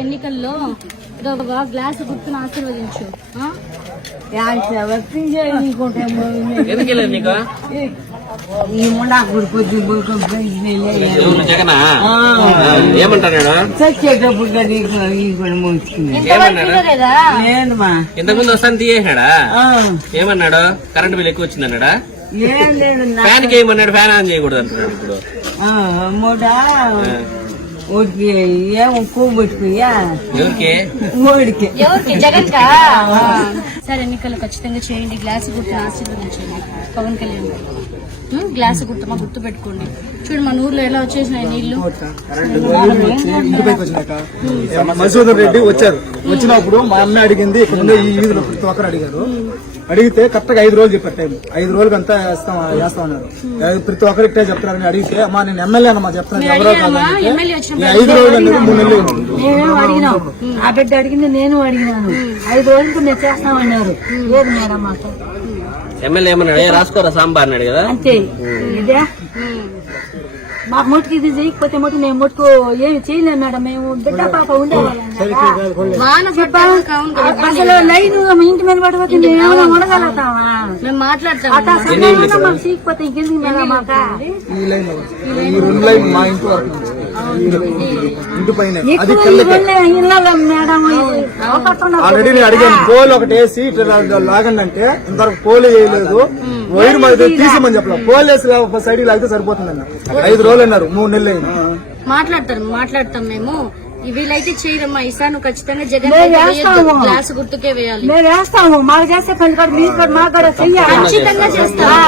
ఎన్నికల్లో గ్లాస్ గుర్తును ఆశీర్వదించు. ఆ? ఎందుకు వెళ్ళలేదు నీకు? ఈ ముండా గుడికొచ్చి గుడికొచ్చి ఎవరు జగనా? ఆ, ఏమంటున్నాడు చచ్చేటప్పుడు కదా ఇక్కడ ఈ కూడా మోసుకుని ఇంతవరకు ఇవ్వలేదా? లేదు మా. ఇంతకు ముందు వస్తాను తీయేసాడా ఆ, ఏమన్నాడు? కరెంట్ బిల్ ఎక్కువ వచ్చిందన్నాడా ఏం లేదు నా ఫ్యాన్కి ఏమన్నాడు? ఫ్యాన్ ఆన్ చేయకూడదు అంటున్నాడు ఇప్పుడు. ఒకటి ఏమో పువ్వు పెట్టుకుయా ఎవరికి? జగన్ సరే ఎన్నికలు ఖచ్చితంగా చేయండి. గ్లాస్ గుర్తును ఆశీర్వదించండి పవన్ కళ్యాణ్ గారు. గ్లాస్ గుర్తు మా గుర్తు పెట్టుకోండి. చూడు మన ఊర్లో ఎలా వచ్చేసినాయి నీళ్ళు? మధుసూదన్ రెడ్డి వచ్చారు. వచ్చినప్పుడు మా అమ్మ అడిగింది ఇక్కడ ఈ వీధిలో ప్రతి ఒక్కరు అడిగారు. అడిగితే కరెక్ట్గా ఐదు రోజులు చెప్పారు టైం. ఐదు రోజులకి అంతా వేస్తాం వేస్తా ఉన్నారు ప్రతి ఒక్కరు ఇట్టే చెప్తారని అడిగితే అమ్మా నేను ఎమ్మెల్యే అమ్మా చెప్తాను ఎవరో అడిగామా నేనేం అడిగినాం. ఆ బిడ్డ అడిగింది నేను అడిగినాను. ఐదు రోజులకు నేను చేస్తామన్నారు. లేదు మేడం మాకు. ఎమ్మెల్యే ఏమన్నాడు రాసుకోరా సాంబార్ అన్నాడు కదా అంతే. ఇదే. మా మొట్టుకి ఇది చేయకపోతే మొట్టు నేను మొట్టుకు ఏమి చేయలేము మేడం. మేము బిడ్డ పాప ఉండేవాళ్ళం అసలు లైన్ ఇంటి మీద పడిపోతే మేము ఏమైనా ఉండగలుగుతామా? మేము మాట్లాడతాం. అట్లా మాకు చేయకపోతే ఇంకెందుకు మేడం మాక? ఇంటి పైన అది ఆల్రెడీ నేను అడిగాను పోల్ ఒకటి వేసి ఇట్లా లాగండి అంటే ఇంతవరకు పోల్ వేయలేదు. వైర్ మరి తీసేమని చెప్పలేదు పోల్ వేసి సైడ్ లాగితే సరిపోతుందన్న. ఐదు రోజులు అన్నారు మూడు నెలలు అయింది. మాట్లాడతారు మాట్లాడతాం మేము. వీలైతే చేయరమ్మా ఈసారి నువ్వు ఖచ్చితంగా జగన్. గ్లాస్ గుర్తుకే వేయాలి. మేము వేస్తాము. మాకు చేస్తే పని కూడా మీరు కూడా మాకు కూడా చెయ్యాలి. ఖచ్చితంగా చేస్తాం